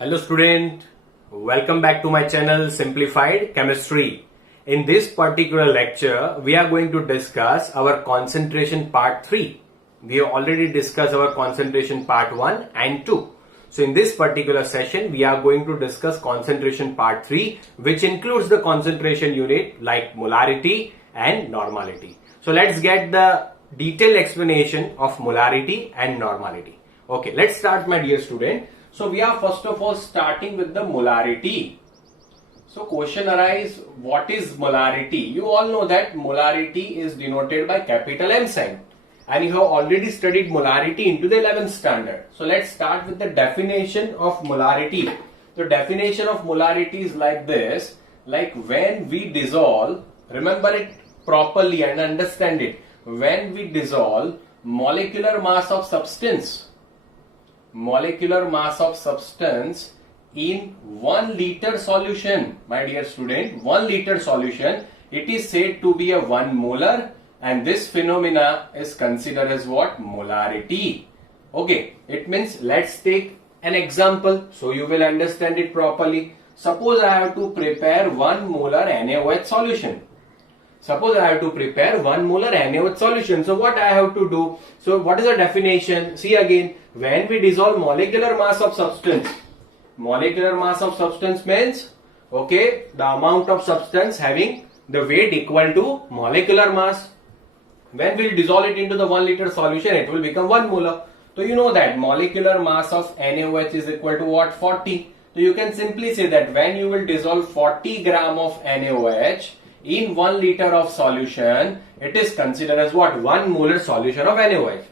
Hello student, welcome back to my channel Simplified Chemistry. In this particular lecture, we are going to discuss our concentration part 3. We have already discussed our concentration part 1 and 2. So in this particular session, we are going to discuss concentration part 3, which includes the concentration unit like molarity and normality. So let's get the detailed explanation of molarity and normality. Okay, let's start, my dear student. So we are first of all starting with the molarity. So question arises, what is molarity? You all know that molarity is denoted by capital M sign. And you have already studied molarity into the 11th standard. So let's start with the definition of molarity. The definition of molarity is like this. Like when we dissolve, remember it properly and understand it. When we dissolve molecular mass of substance in 1 liter solution, my dear student, 1 liter solution, it is said to be a 1 molar, and this phenomena is considered as what? Molarity. Okay, it means let's take an example so you will understand it properly. Suppose I have to prepare 1 molar NaOH solution. Suppose I have to prepare 1 molar NaOH solution. So what I have to do? So what is the definition? See again, when we dissolve molecular mass of substance means, okay, the amount of substance having the weight equal to molecular mass. When we dissolve it into the 1 liter solution, it will become 1 molar. So you know that molecular mass of NaOH is equal to what? 40. So you can simply say that when you will dissolve 40 gram of NaOH in 1 liter of solution, it is considered as what? 1 molar solution of NaOH.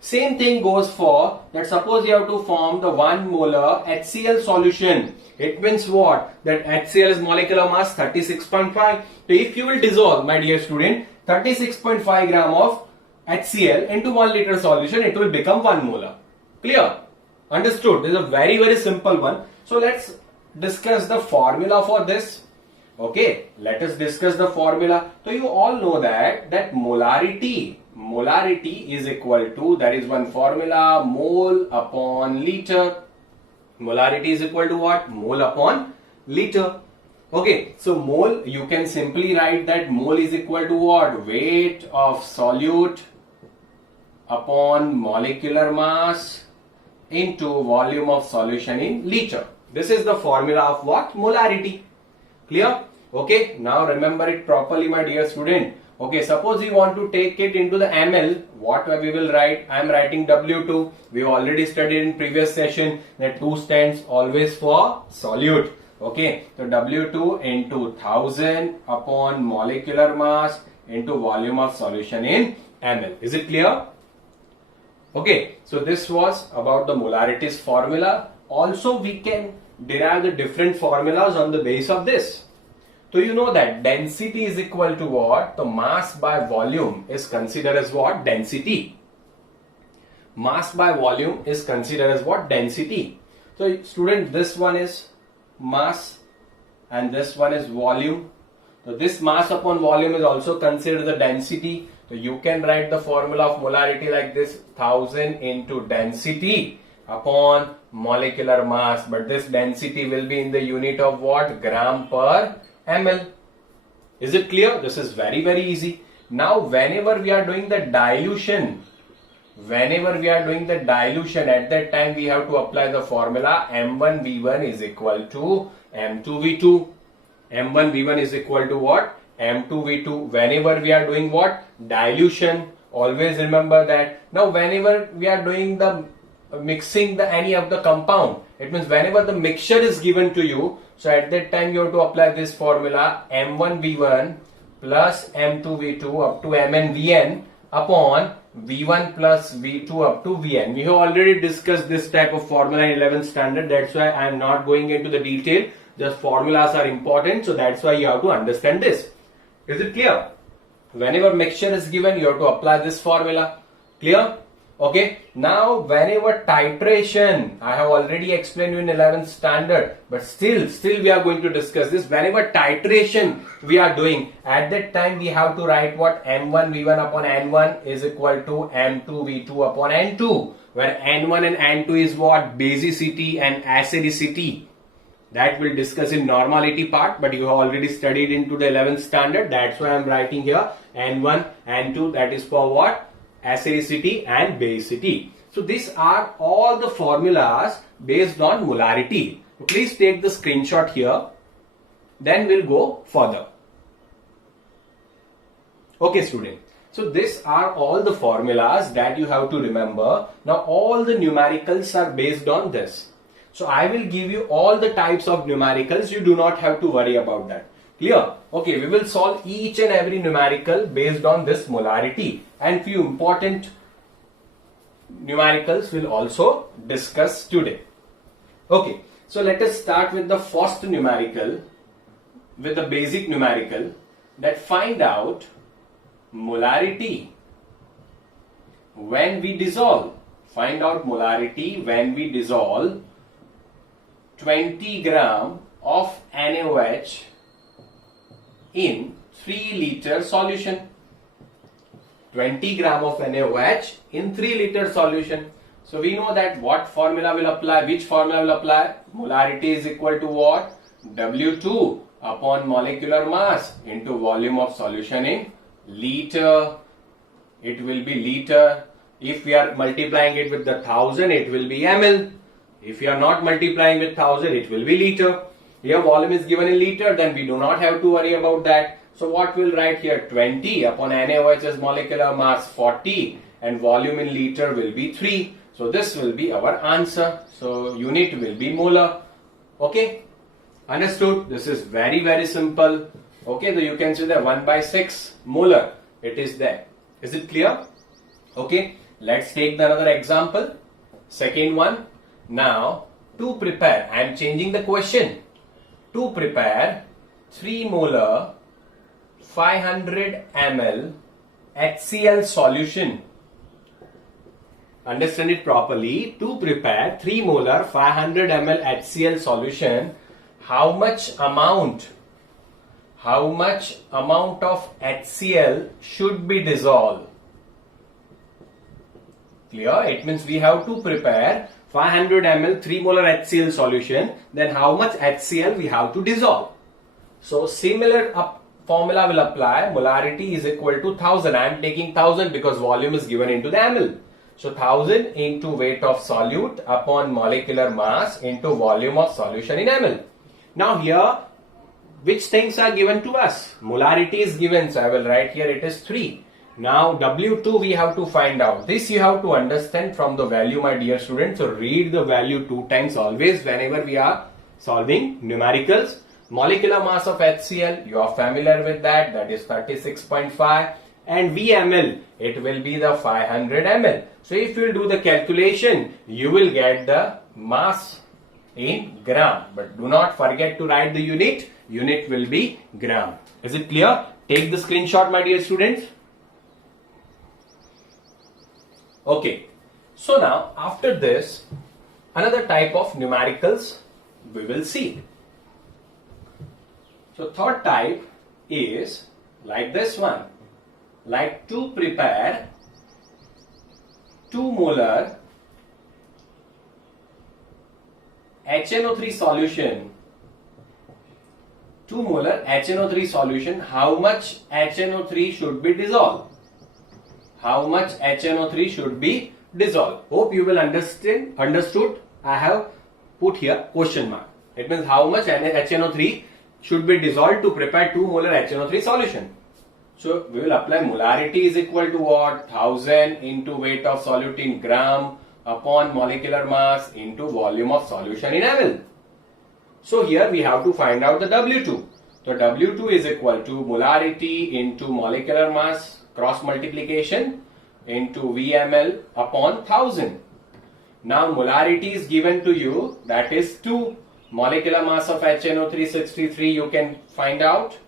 Same thing goes for that. Suppose you have to form the 1 molar HCl solution. It means what? That HCl is molecular mass 36.5. So if you will dissolve, my dear student, 36.5 gram of HCl into 1 liter solution, it will become 1 molar. Clear? Understood? This is a very, very simple one. So let's discuss the formula for this. Okay, let us discuss the formula. So you all know that molarity is equal to, that is one formula, mole upon liter. Molarity is equal to what? Mole upon liter. Okay, so mole, you can simply write that mole is equal to what? Weight of solute upon molecular mass into volume of solution in liter. This is the formula of what? Molarity. Clear? Okay, now remember it properly, my dear student. Okay, suppose you want to take it into the ml, what we will write? I am writing W2. We already studied in previous session that 2 stands always for solute. Okay, so W2 into 1000 upon molecular mass into volume of solution in ml. Is it clear? Okay, so this was about the molarities formula. Also, we can derive the different formulas on the base of this. So you know that density is equal to what? The mass by volume is considered as what? Density. Mass by volume is considered as what? Density. So student, this one is mass and this one is volume. So this mass upon volume is also considered the density. So you can write the formula of molarity like this: 1000 into density upon molecular mass, but this density will be in the unit of what? Gram per ml. Is it clear? This is very, very easy. Now whenever we are doing the dilution, at that time we have to apply the formula M1V1 is equal to M2V2. M1V1 is equal to what? M2V2. Whenever we are doing what? Dilution. Always remember that. Now whenever we are doing the mixing any of the compound, it means whenever the mixture is given to you, so at that time you have to apply this formula M1V1 plus M2V2 up to MnVn upon V1 plus V2 up to Vn. We have already discussed this type of formula in 11th standard. That's why I am not going into the detail. Just formulas are important, so that's why you have to understand this. Is it clear? Whenever mixture is given, you have to apply this formula. Clear? Okay, now whenever titration, I have already explained you in 11th standard, but still we are going to discuss this. Whenever titration we are doing, at that time we have to write what? M1V1 upon N1 is equal to M2V2 upon N2. where N1 and N2 is what? Basicity and acidicity. That we'll discuss in normality part, but you have already studied into the 11th standard. That's why I'm writing here N1, N2, that is for what? Acidicity and basicity. So these are all the formulas based on molarity. So please take the screenshot here. Then we'll go further. Okay, student. So these are all the formulas that you have to remember. Now all the numericals are based on this. So I will give you all the types of numericals. You do not have to worry about that. Clear? Okay, we will solve each and every numerical based on this molarity, and few important numericals will also discuss today. Okay, so let us start with the first numerical, with the basic numerical, that find out molarity when we dissolve. Find out molarity when we dissolve 20 gram of NaOH in 3 liter solution. 20 gram of NaOH in 3 liter solution. So we know that what formula will apply, which formula will apply? Molarity is equal to what? W2 upon molecular mass into volume of solution in liter. It will be liter. If we are multiplying it with the 1000, it will be ml. If you are not multiplying with 1000, it will be liter. Here volume is given in liter, then we do not have to worry about that. So what we'll write here? 20 upon NaOH's molecular mass 40 and volume in liter will be 3. So this will be our answer. So unit will be molar. Okay? Understood? This is very simple. Okay, so you can see that 1/6 molar. It is there. Is it clear? Okay, let's take another example. Second one. Now, to prepare, I am changing the question. To prepare 3 molar 500 ml HCl solution. Understand it properly. To prepare 3 molar 500 ml HCl solution, how much amount of HCl should be dissolved? Clear? It means we have to prepare 500 ml 3 molar HCl solution, then how much HCl we have to dissolve? So similar formula will apply. Molarity is equal to 1000. I am taking 1000 because volume is given into the ml. So 1000 into weight of solute upon molecular mass into volume of solution in ml. Now here, which things are given to us? Molarity is given, so I will write here it is 3. Now W2 we have to find out. This you have to understand from the value, my dear students. So read the value 2 times always whenever we are solving numericals. Molecular mass of HCl, you are familiar with that. That is 36.5. And VML, it will be the 500 ml. So if you will do the calculation, you will get the mass in gram. But do not forget to write the unit. Unit will be gram. Is it clear? Take the screenshot, my dear students. Okay, so now after this, another type of numericals we will see. So third type is like this one, like to prepare 2 molar HNO3 solution. 2 molar HNO3 solution, how much HNO3 should be dissolved? How much HNO3 should be dissolved? Hope you will understood. I have put here question mark. It means how much HNO3 should be dissolved to prepare 2 molar HNO3 solution. So we will apply molarity is equal to what? 1000 into weight of solute in gram upon molecular mass into volume of solution in ml. So here we have to find out the W2. So W2 is equal to molarity into molecular mass cross multiplication into VML upon 1000. Now molarity is given to you, that is 2. Molecular mass of HNO3 63 you can find out.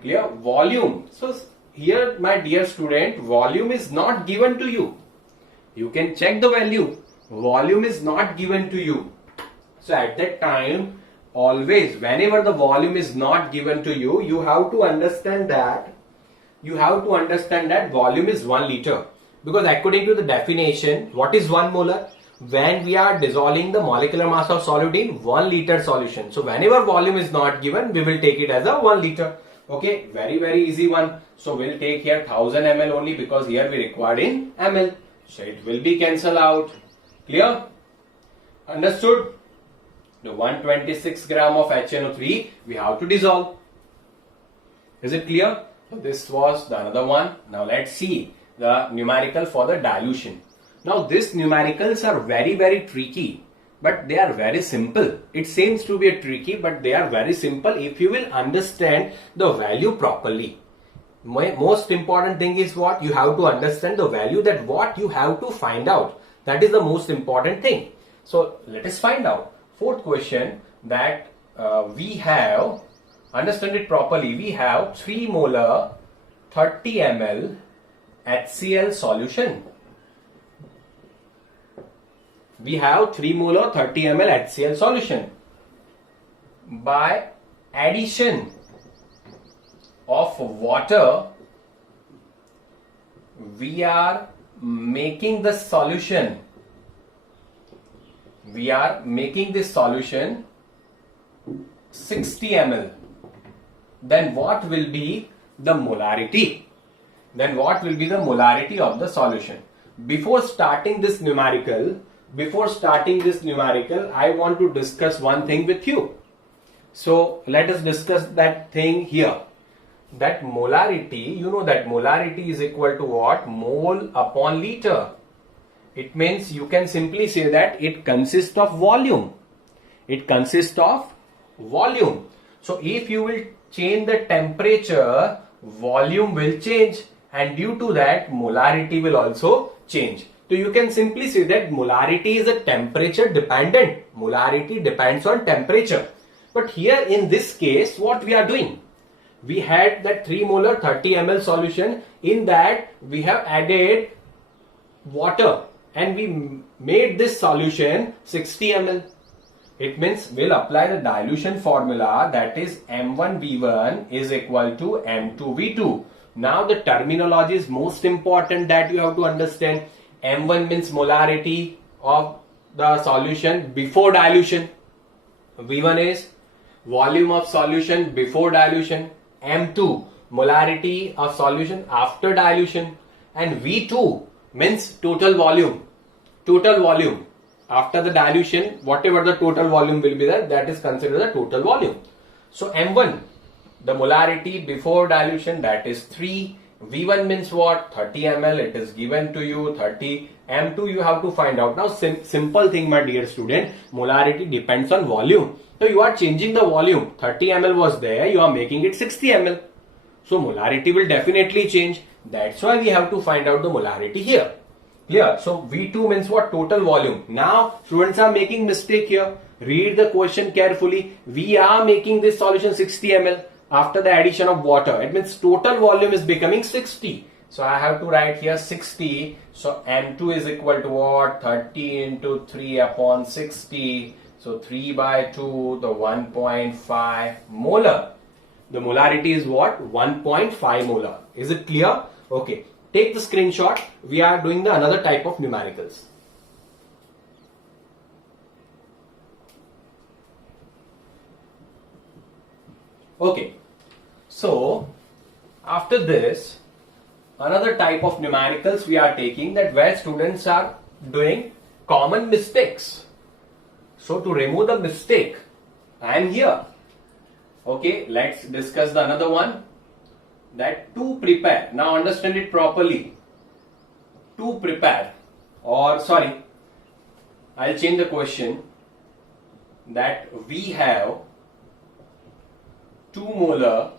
Clear? Volume. So here my dear student, volume is not given to you. You can check the value. Volume is not given to you. So at that time, always whenever the volume is not given to you, you have to understand that volume is 1 liter. Because according to the definition, what is 1 molar? When we are dissolving the molecular mass of solid in 1 liter solution. So whenever volume is not given, we will take it as a 1 liter. Okay, very easy one. So we'll take here 1000 ml only, because here we required in ml. So it will be cancelled out. Clear? Understood? The 126 gram of HNO3 we have to dissolve. Is it clear? So this was the another one. Now let's see the numerical for the dilution. Now these numericals are very tricky, but they are very simple. It seems to be a tricky, but they are very simple if you will understand the value properly. My most important thing is what? You have to understand the value, that what you have to find out. That is the most important thing. So let us find out. Fourth question, that we have, understand it properly, we have 3 molar 30 ml HCl solution. We have 3 molar 30 ml HCl solution. By addition of water, we are making the solution. We are making this solution 60 ml. Then what will be the molarity? Then what will be the molarity of the solution? Before starting this numerical, I want to discuss one thing with you. So let us discuss that thing here. That molarity, you know that molarity is equal to what? Mole upon liter. It means you can simply say that it consists of volume. It consists of volume. So if you will change the temperature, volume will change, and due to that molarity will also change. So you can simply say that molarity is a temperature dependent. Molarity depends on temperature. But here in this case, what we are doing? We had that 3 molar 30 ml solution. In that we have added water and we made this solution 60 ml. It means we'll apply the dilution formula, that is M1V1 is equal to M2V2. Now the terminology is most important that you have to understand. M1 means molarity of the solution before dilution. V1 is volume of solution before dilution. M2 molarity of solution after dilution. And V2 means total volume. Total volume. After the dilution, whatever the total volume will be there, that is considered the total volume. So M1, the molarity before dilution, that is 3. V1 means what? 30 ml. It is given to you 30. M2 you have to find out. Now simple thing, my dear student, molarity depends on volume. So you are changing the volume. 30 ml was there, you are making it 60 ml. So molarity will definitely change. That's why we have to find out the molarity here. Clear? So V2 means what? Total volume. Now students are making mistake here. Read the question carefully. We are making this solution 60 ml after the addition of water. It means total volume is becoming 60. So I have to write here 60. So M2 is equal to what? 30 into 3 upon 60. So 3 by 2, the 1.5 molar. The molarity is what? 1.5 molar. Is it clear? Okay. Take the screenshot. We are doing the another type of numericals. Okay. So after this, another type of numericals we are taking, that where students are doing common mistakes. So to remove the mistake, I am here. Okay, let's discuss the another one. That to prepare. Now understand it properly. To prepare, or sorry, I'll change the question. That we have 2 molar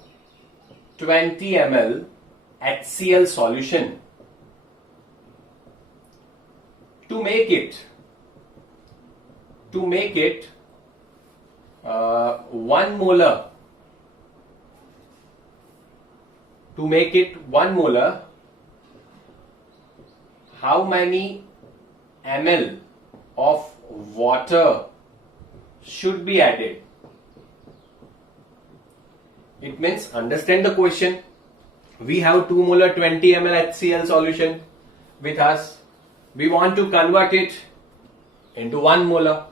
20 ml HCl solution. To make it 1 molar. To make it 1 molar, how many ml of water should be added? It means, understand the question. We have 2 molar 20 ml HCl solution. with us. We want to convert it into 1 molar.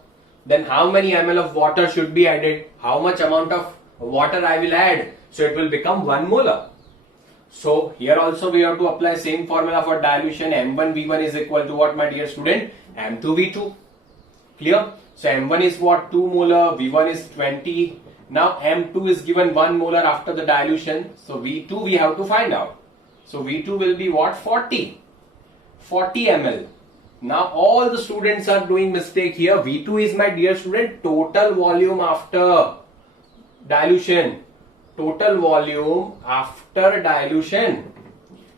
Then how many ml of water should be added? How much amount of water I will add? So it will become 1 molar. So here also we have to apply same formula for dilution. M1V1 is equal to what, my dear student? M2V2. Clear? So M1 is what? 2 molar. V1 is 20. Now M2 is given 1 molar after the dilution. So V2 we have to find out. So V2 will be what? 40 ml. Now all the students are doing mistake here. V2 is, my dear student, total volume after dilution. Total volume after dilution.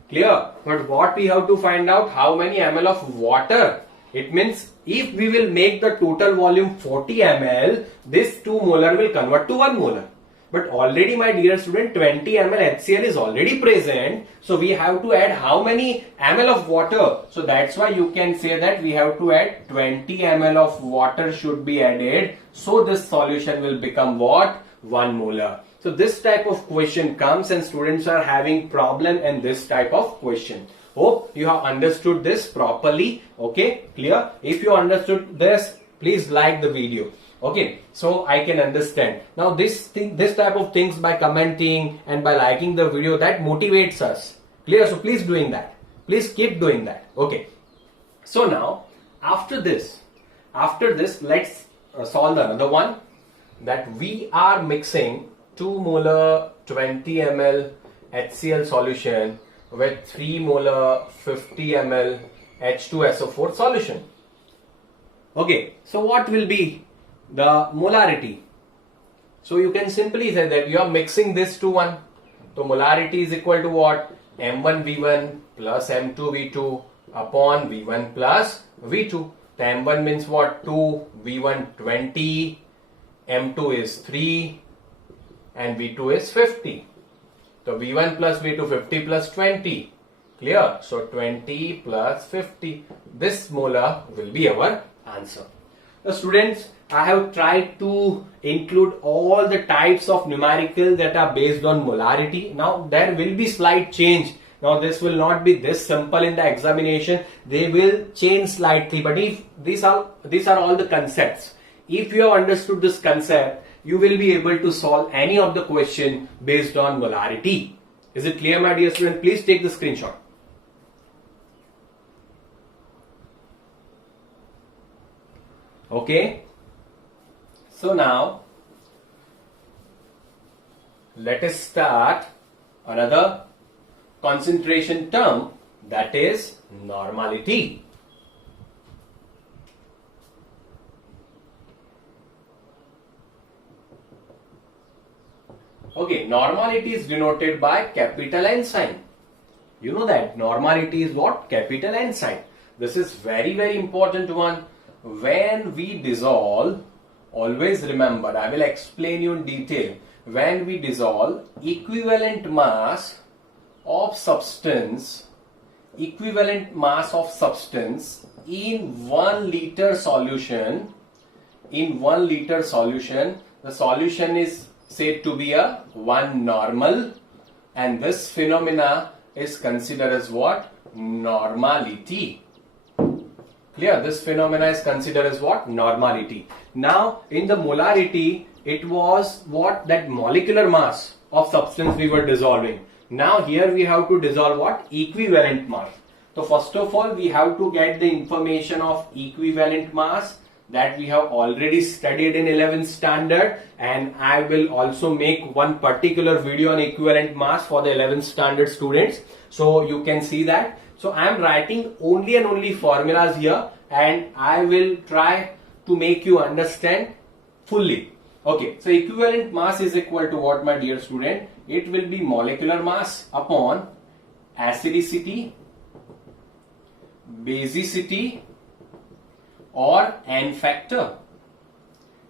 Clear? But what we have to find out, how many ml of water. It means if we will make the total volume 40 ml, this 2 molar will convert to 1 molar. But already, my dear student, 20 ml HCl is already present. So we have to add how many ml of water? So that's why you can say that we have to add 20 ml of water should be added. So this solution will become what? 1 molar. So this type of question comes and students are having problem in this type of question. Hope you have understood this properly. Okay, clear? If you understood this, please like the video. Okay, so I can understand. Now this type of things, by commenting and by liking the video, that motivates us. Clear? So please doing that. Please keep doing that. Okay. So now after this let's solve another one, that we are mixing 2 molar 20 ml HCl solution with 3 molar 50 ml H2SO4 solution. Okay, so what will be the molarity? So you can simply say that you are mixing this to 1. So molarity is equal to what? M1V1 plus M2V2 upon V1 plus V2. The M1 means what? 2, V1 20, M2 is 3 and V2 is 50. So V1 plus V2, 50 plus 20. Clear? So 20 plus 50. This molar will be our answer. The students, I have tried to include all the types of numerical that are based on molarity. Now there will be slight change. Now this will not be this simple in the examination. They will change slightly. But if these are all the concepts. If you have understood this concept, you will be able to solve any of the question based on molarity. Is it clear, my dear student? Please take the screenshot. Okay. So now let us start another concentration term, that is normality. Okay, normality is denoted by capital N sign. You know that normality is what? Capital N sign. This is very, very important one. When we dissolve, always remember, I will explain you in detail. When we dissolve equivalent mass of substance in 1 liter solution, the solution is said to be a 1 normal, and this phenomena is considered as what? Normality. Clear? This phenomena is considered as what? Normality. Now in the molarity, it was what? That molecular mass of substance we were dissolving. Now here we have to dissolve what? Equivalent mass. So first of all, we have to get the information of equivalent mass that we have already studied in 11th standard, and I will also make one particular video on equivalent mass for the 11th standard students, so you can see that. So I am writing only and only formulas here, and I will try to make you understand fully. Okay, so equivalent mass is equal to what, my dear student? It will be molecular mass upon acidicity, basicity, or N factor.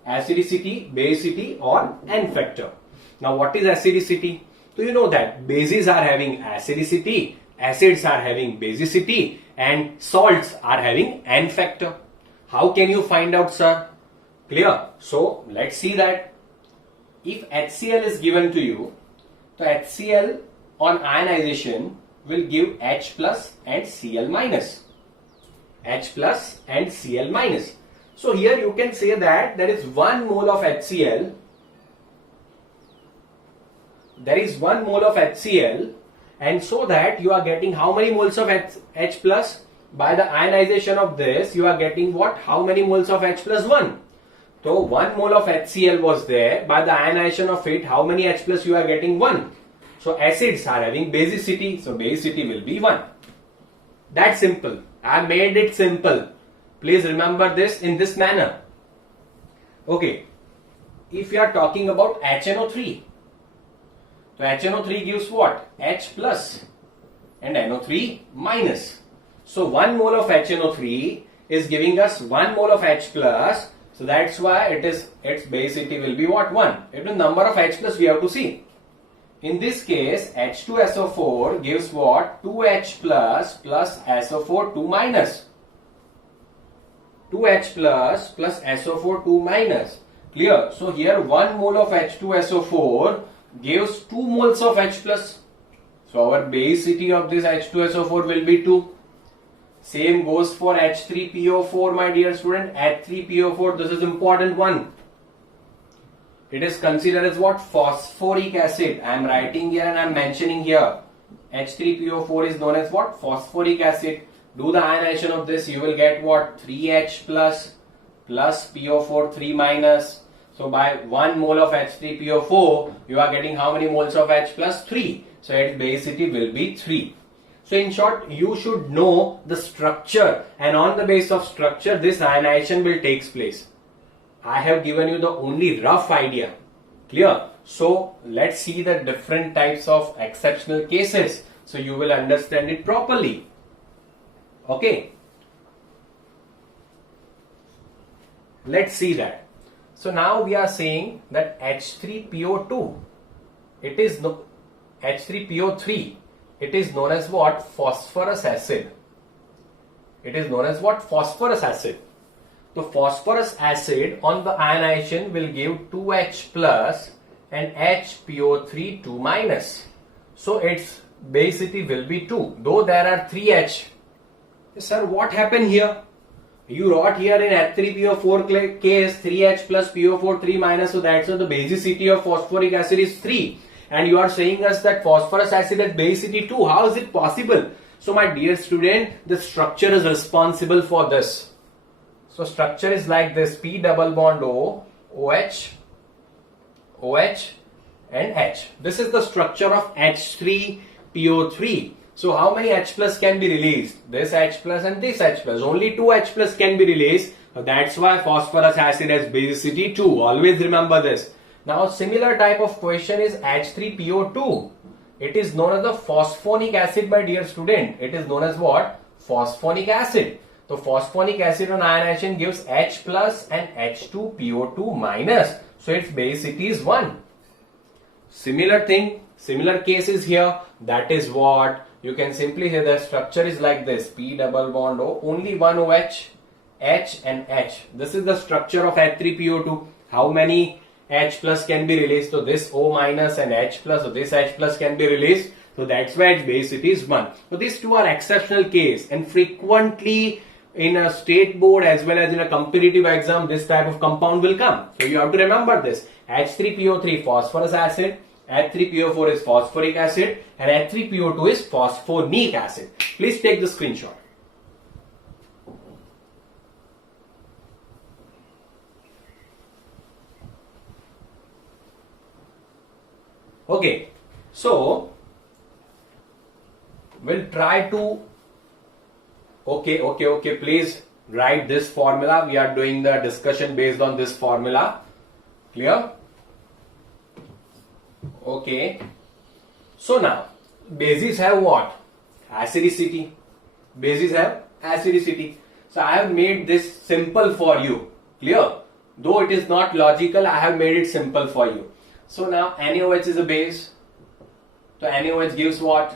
Acidicity, basicity, or N factor. Now what is acidicity? So you know that bases are having acidicity, acids are having basicity, and salts are having N factor. How can you find out, sir? Clear? So let's see that. If HCl is given to you, so HCl on ionization will give H plus and Cl minus. H plus and Cl minus. So here you can say that there is 1 mole of HCl. There is 1 mole of HCl, and so that you are getting how many moles of H plus? By the ionization of this, you are getting what? How many moles of H plus 1? So 1 mole of HCl was there. By the ionization of it, how many H plus you are getting? 1. So acids are having basicity. So basicity will be 1. That's simple. I made it simple. Please remember this in this manner. Okay. If you are talking about HNO3. So HNO3 gives what? H plus and NO3 minus. So 1 mole of HNO3 is giving us 1 mole of H plus. So that's why its basicity will be what? 1. It is number of H plus we have to see. In this case, H2SO4 gives what? 2H plus SO4 2 minus. 2H plus SO4 2 minus. Clear? So here 1 mole of H2SO4 gives 2 moles of H plus. So our basicity of this H2SO4 will be 2. Same goes for H3PO4, my dear student. H3PO4, this is important one. It is considered as what? Phosphoric acid. I am writing here and I am mentioning here. H3PO4 is known as what? Phosphoric acid. Do the ionization of this, you will get what? 3H plus PO4 3 minus. So by 1 mole of H3PO4, you are getting how many moles of H plus? 3. So its basicity will be 3. So in short, you should know the structure, and on the basis of structure, this ionization will take place. I have given you the only rough idea. Clear? So let's see the different types of exceptional cases, so you will understand it properly. Okay. Let's see that. So now we are saying that H3PO2, it is no H3PO3. It is known as what? Phosphorus acid. It is known as what? Phosphorus acid. The phosphorus acid on the ionization will give 2H plus and HPO3 2 minus. So its basicity will be 2. Though there are 3H. Sir, what happened here? You wrote here in H3PO4 case 3H plus PO4 3 minus. So that's why the basicity of phosphoric acid is 3. And you are saying us that phosphorus acid has basicity 2. How is it possible? So my dear student, the structure is responsible for this. So structure is like this: P double bond O, OH, OH and H. This is the structure of H3PO3. So how many H plus can be released? This H plus and this H plus. Only 2 H plus can be released. That's why phosphorus acid has basicity 2. Always remember this. Now similar type of question is H3PO2. It is known as the phosphonic acid, my dear student. It is known as what? Phosphonic acid. So phosphonic acid on ionization gives H plus and H2PO2 minus. So its basicity is 1. Similar thing, similar case is here. That is what you can simply say the structure is like this: P double bond O, only one OH, H and H. This is the structure of H3PO2. How many H plus can be released? So this O minus and H plus, so this H plus can be released. So that's why its basicity is 1. So these two are exceptional case, and frequently in a state board as well as in a competitive exam, this type of compound will come. So you have to remember this: H3PO3 phosphorus acid, H3PO4 is phosphoric acid, and H3PO2 is phosphonic acid. Please take the screenshot. Okay, so we'll try to okay, please write this formula. We are doing the discussion based on this formula. Clear? Okay. So now bases have what? Acidicity. Bases have acidicity. So I have made this simple for you. Clear? Though it is not logical, I have made it simple for you. So now NaOH is a base. So NaOH gives what?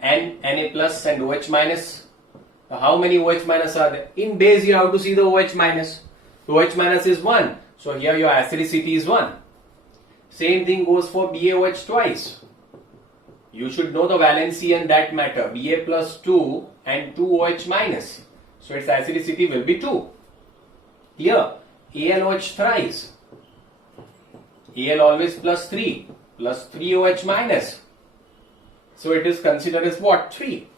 Na plus and OH minus. So how many OH minus are there? In base you have to see the OH minus. The OH minus is 1. So here your acidicity is 1. Same thing goes for BaOH twice. You should know the valency in that matter. Ba plus 2 and 2OH minus. So its acidicity will be 2. Here, AlOH thrice. Al always plus 3 plus 3OH minus. So it is considered as what? 3.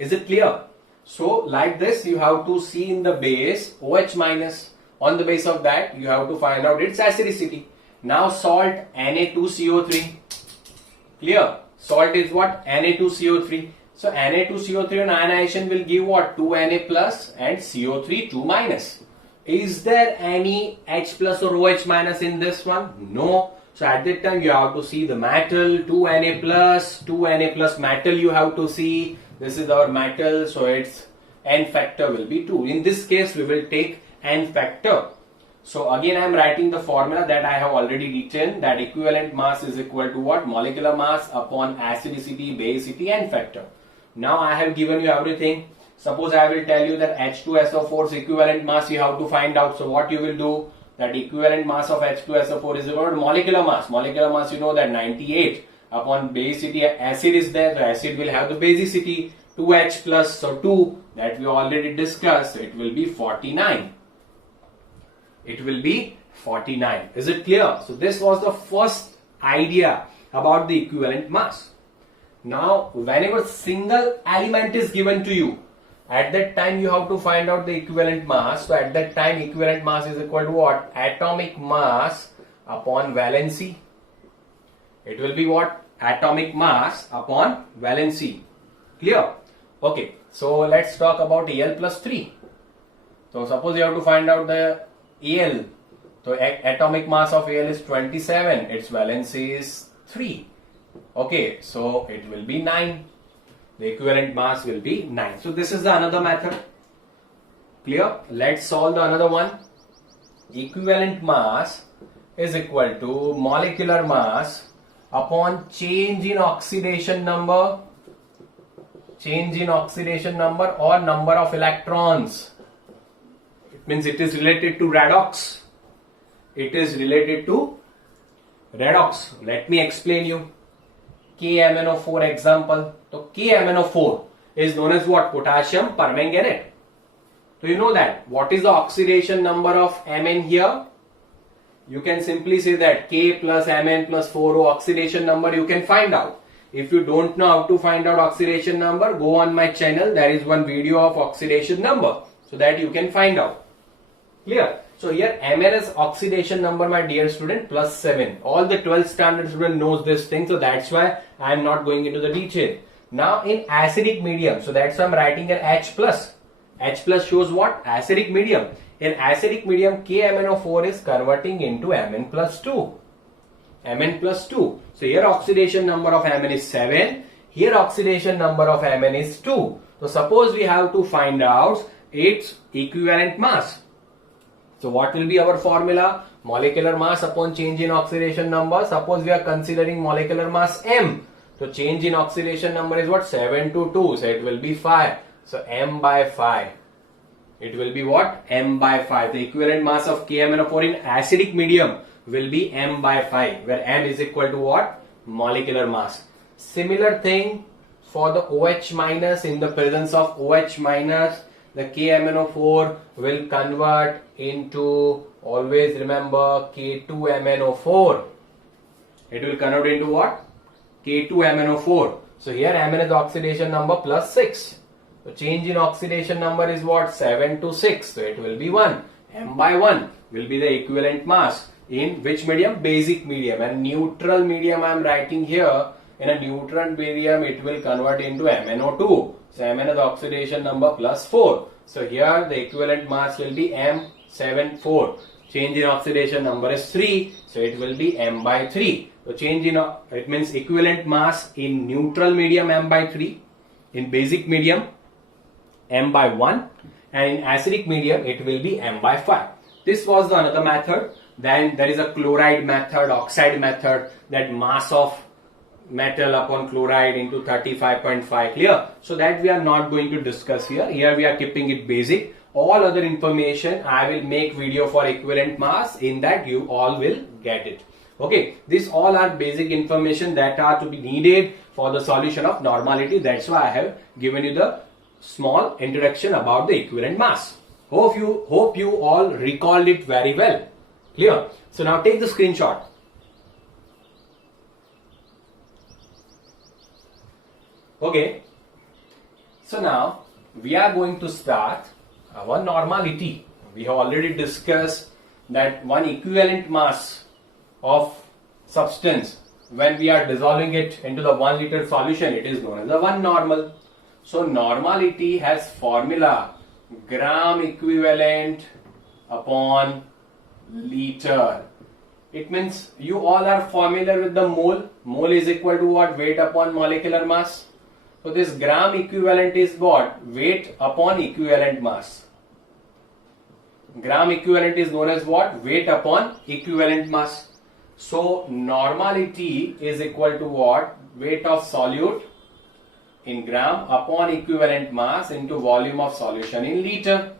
Is it clear? So like this you have to see in the base OH minus. On the base of that you have to find out its acidicity. Now salt Na2CO3. Clear? Salt is what? Na2CO3. So Na2CO3 on ionization will give what? 2Na plus and CO3 2 minus. Is there any H plus or OH minus in this one? No. So at that time you have to see the metal, 2Na plus metal you have to see. This is our metal, so its N factor will be 2. In this case we will take N factor. So again I am writing the formula that I have already written, that equivalent mass is equal to what? Molecular mass upon acidicity, basicity, N factor. Now I have given you everything. Suppose I will tell you that H2SO4's equivalent mass you have to find out. So what you will do? That equivalent mass of H2SO4 is equal to molecular mass. Molecular mass you know that 98 upon basicity, acid is there. The acid will have the basicity 2H plus, so 2 that we already discussed. It will be 49. It will be 49. Is it clear? So this was the first idea about the equivalent mass. Now whenever single element is given to you, at that time you have to find out the equivalent mass. So at that time equivalent mass is equal to what? Atomic mass upon valency. It will be what? Atomic mass upon valency. Clear? Okay. So let's talk about Al plus 3. So suppose you have to find out the Al. So atomic mass of Al is 27. Its valency is 3. Okay. So it will be 9. The equivalent mass will be 9. So this is the another method. Clear? Let's solve the another one. Equivalent mass is equal to molecular mass upon change in oxidation number. Change in oxidation number or number of electrons. It means it is related to redox. It is related to redox. Let me explain you. KMnO4 example. So KMnO4 is known as what? Potassium permanganate. So you know that. What is the oxidation number of Mn here? You can simply say that K plus Mn plus 4O oxidation number you can find out. If you don't know how to find out oxidation number, go on my channel. There is one video of oxidation number. So that you can find out. Clear? So here Mn is oxidation number, my dear student, plus 7. All the 12th standard student knows this thing. So that's why I am not going into the detail. Now in acidic medium, so that's why I am writing an H plus. H plus shows what? Acidic medium. In acidic medium, KMnO4 is converting into Mn plus 2. Mn plus 2. So here oxidation number of Mn is 7. Here oxidation number of Mn is 2. So suppose we have to find out its equivalent mass. So what will be our formula? Molecular mass upon change in oxidation number. Suppose we are considering molecular mass M. So change in oxidation number is what? 7 to 2. So it will be 5. So M by 5. It will be what? M by 5. The equivalent mass of KMnO4 in acidic medium will be M by 5. Where M is equal to what? Molecular mass. Similar thing for the OH minus. In the presence of OH minus, the KMnO4 will convert into, always remember, K2MnO4. It will convert into what? K2MnO4. So here Mn is oxidation number plus 6. So change in oxidation number is what? 7 to 6. So it will be 1. M by 1 will be the equivalent mass. In which medium? Basic medium. And neutral medium I am writing here. In a neutral medium it will convert into MnO2. So Mn is oxidation number plus 4. So here the equivalent mass will be M74. Change in oxidation number is 3. So it will be M by 3. So change in, it means equivalent mass in neutral medium M by 3. In basic medium M by 1. And in acidic medium it will be M by 5. This was the another method. Then there is a chloride method, oxide method, that mass of metal upon chloride into 35.5. Clear? So that we are not going to discuss here. Here we are keeping it basic. All other information I will make video for equivalent mass, in that you all will get it. Okay, these all are basic information that are to be needed for the solution of normality. That's why I have given you the small introduction about the equivalent mass. Hope you all recalled it very well. Clear? So now take the screenshot. Okay, so now we are going to start our normality. We have already discussed that one equivalent mass of substance, when we are dissolving it into the 1 liter solution, it is known as the 1 normal. So normality has formula gram equivalent upon liter. It means you all are familiar with the mole. Mole is equal to what? Weight upon molecular mass. So this gram equivalent is what? Weight upon equivalent mass. Gram equivalent is known as what? Weight upon equivalent mass. So normality is equal to what? Weight of solute in gram upon equivalent mass into volume of solution in liter.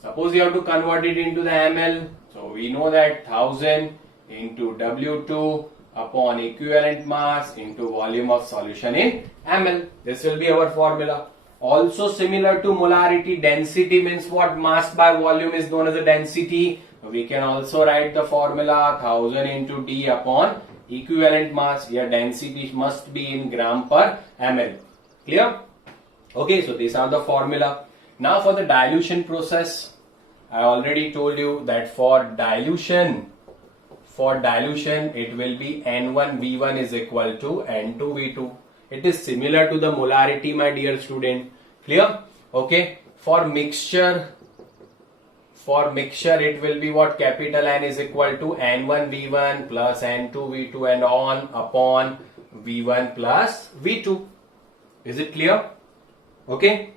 Suppose you have to convert it into the ml. So we know that 1000 into W2 upon equivalent mass into volume of solution in ml. This will be our formula. Also similar to molarity, density means what? Mass by volume is known as a density. We can also write the formula 1000 into D upon equivalent mass. Here density must be in gram per ml. Clear? Okay, so these are the formula. Now for the dilution process, I already told you that for dilution it will be N1V1 is equal to N2V2. It is similar to the molarity, my dear student. Clear? Okay. For mixture it will be what? Capital N is equal to N1V1 plus N2V2 and on upon V1 plus V2. Is it clear? Okay.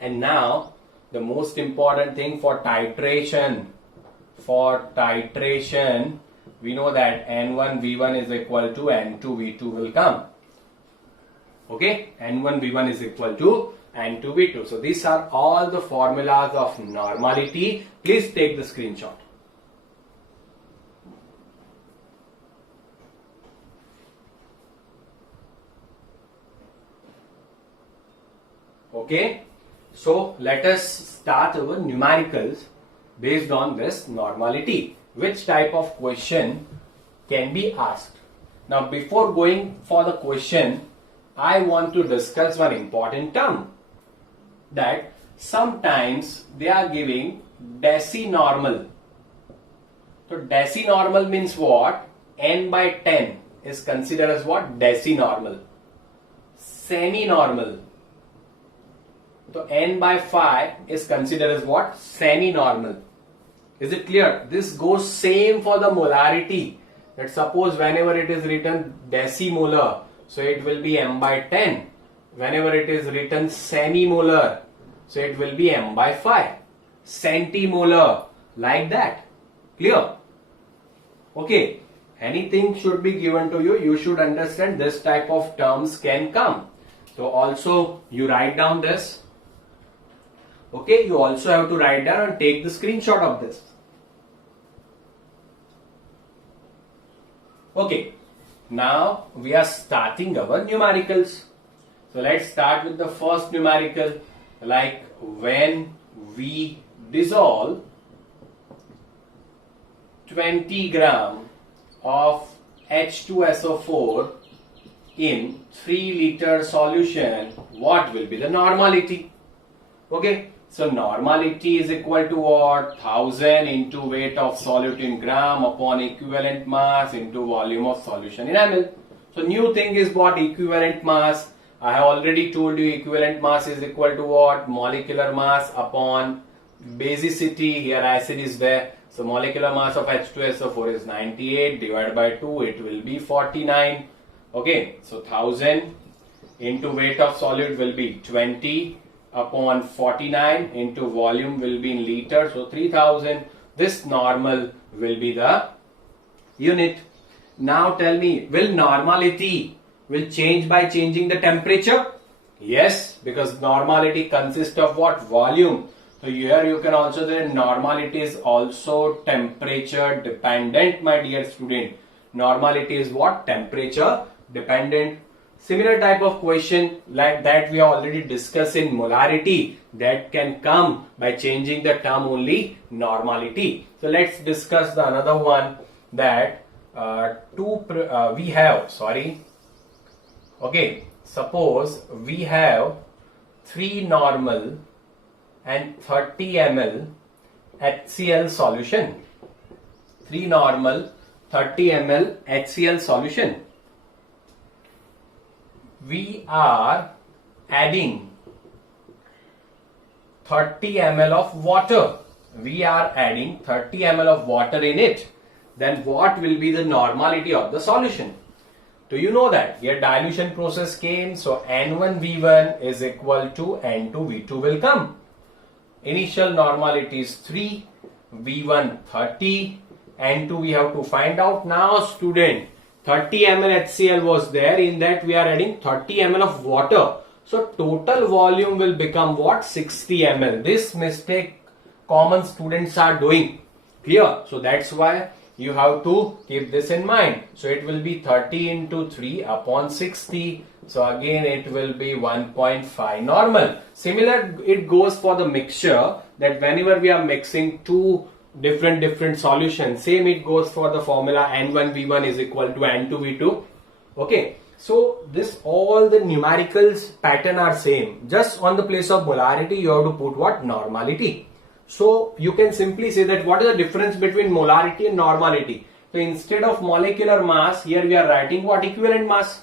And now the most important thing for titration. For titration, we know that N1V1 is equal to N2V2 will come. Okay, N1V1 is equal to N2V2. So these are all the formulas of normality. Please take the screenshot. Okay, so let us start our numericals based on this normality. Which type of question can be asked? Now before going for the question, I want to discuss one important term, that sometimes they are giving decinormal. So decinormal means what? N by 10 is considered as what? Decinormal. Semi-normal. So N by 5 is considered as what? Semi-normal. Is it clear? This goes same for the molarity. That suppose whenever it is written decimolar, so it will be M by 10. Whenever it is written semi-molar, so it will be M by 5. Centimolar, like that. Clear? Okay. Anything should be given to you. You should understand this type of terms can come. So also you write down this. Okay, you also have to write down and take the screenshot of this. Okay, now we are starting our numericals. So let's start with the first numerical, like when we dissolve 20 gram of H2SO4 in 3 liter solution, what will be the normality? Okay, so normality is equal to what? 1000 into weight of solute in gram upon equivalent mass into volume of solution in ml. So new thing is what? Equivalent mass. I have already told you equivalent mass is equal to what? Molecular mass upon basicity. Here acid is there. So molecular mass of H2SO4 is 98 divided by 2. It will be 49. Okay, so 1000 into weight of solute will be 20 upon 49 into volume will be in liter, so 3000. This normal will be the unit. Now tell me, will normality will change by changing the temperature? Yes, because normality consists of what? Volume. So So here you can also say normality is also temperature dependent, my dear student. Normality is what? Temperature dependent. Similar type of question like that we already discussed in molarity, that can come by changing the term only normality. So let's discuss the another one, that suppose we have 3 normal and 30 ml HCl solution. 3 normal, 30 ml HCl solution. We are adding 30 ml of water. We are adding 30 ml of water in it. Then what will be the normality of the solution? Do you know that? Here dilution process came, so N1V1 is equal to N2V2 will come. Initial normality is 3, V1 30, N2 we have to find out. Now student, 30 ml HCl was there, in that we are adding 30 ml of water. So total volume will become what? 60 ml. This mistake common students are doing. Clear? So that's why you have to keep this in mind. So it will be 30 into 3 upon 60. So again it will be 1.5 normal. Similar it goes for the mixture, that whenever we are mixing two different solutions, same it goes for the formula N1V1 is equal to N2V2. Okay. So this all the numericals pattern are same. Just on the place of molarity you have to put what? Normality. So you can simply say that what is the difference between molarity and normality. So instead of molecular mass, here we are writing what? Equivalent mass.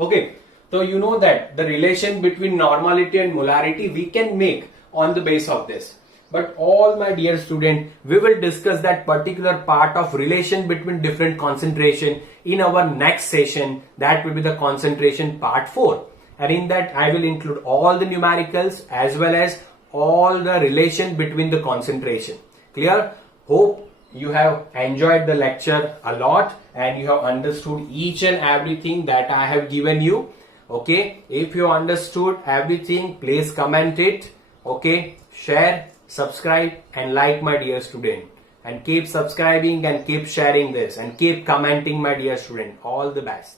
Okay. So you know that the relation between normality and molarity we can make on the base of this. But all my dear student, we will discuss that particular part of relation between different concentration in our next session. That will be the concentration part 4. And in that I will include all the numericals as well as all the relation between the concentration. Clear? Hope you have enjoyed the lecture a lot and you have understood each and everything that I have given you. Okay. If you understood everything, please comment it. Okay. Share, subscribe and like, my dear student, and keep subscribing and keep sharing this and keep commenting, my dear student. All the best.